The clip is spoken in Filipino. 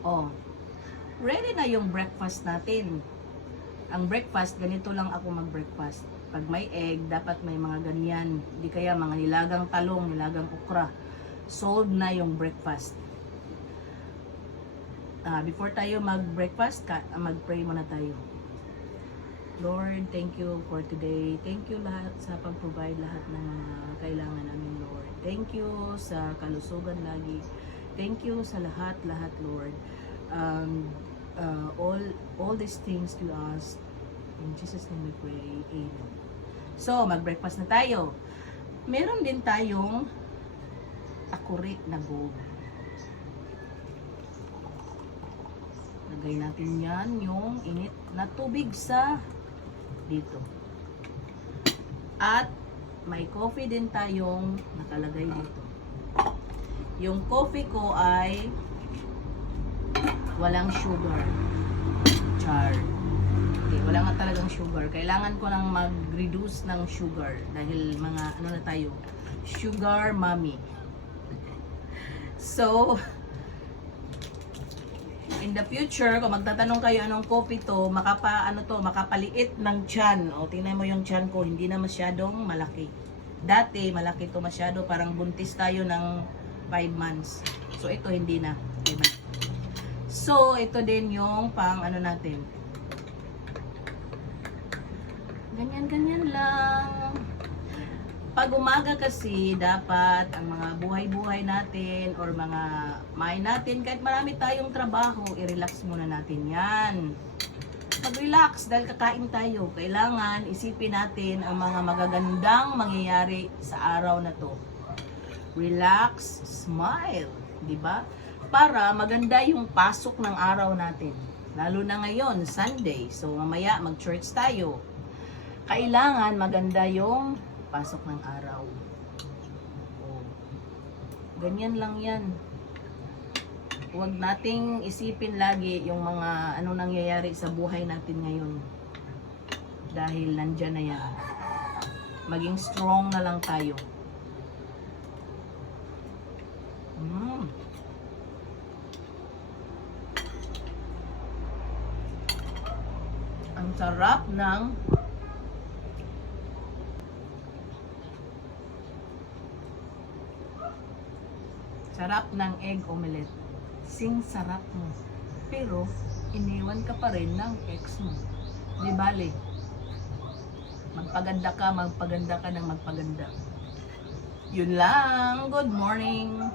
Oh, ready na yung breakfast natin. Ang breakfast, ganito lang ako mag-breakfast. Pag may egg, dapat may mga ganyan. Hindi kaya mga nilagang talong, nilagang okra. Solved na yung breakfast. Before tayo mag-breakfast, mag-pray muna tayo. Lord, thank you for today. Thank you lahat sa pag-provide lahat ng kailangan namin, Lord. Thank you sa kalusugan lagi. Thank you sa lahat, Lord. All these things to us. In Jesus' name we pray. Amen. So, mag-breakfast na tayo. Meron din tayong akuri na bowl. Lagay natin yan yung init na tubig sa dito. At may coffee din tayong nakalagay dito. Yung coffee ko ay walang sugar. Char. Okay, wala nga talagang sugar. Kailangan ko lang mag-reduce ng sugar dahil mga ano na tayo, sugar mommy. So, in the future, kung magtatanong kayo anong coffee to, makapaliit ng tiyan. O, tingnan mo yung tiyan ko, hindi na masyadong malaki. Dati, malaki to masyado, parang buntis tayo ng 5 months. So, ito hindi na. Diba? So, ito din yung pang ano natin. Ganyan-ganyan lang. Pag umaga kasi, dapat ang mga buhay-buhay natin or mga mind natin, kahit marami tayong trabaho, i-relax muna natin yan. Mag-relax dahil kakain tayo. Kailangan isipin natin ang mga magagandang mangyayari sa araw na to. Relax, smile, di ba? Para maganda yung pasok ng araw natin. Lalo na ngayon, Sunday. So mamaya mag-church tayo. Kailangan maganda yung pasok ng araw. Oh. Ganyan lang yan. Huwag nating isipin lagi yung mga ano nangyayari sa buhay natin ngayon. Dahil nandyan na yan. Maging strong na lang tayo. Ang sarap ng egg omelette. Sing sarap mo. Pero, iniwan ka pa rin ng ex mo. Di bale. Magpaganda ka ng magpaganda. Yun lang. Good morning.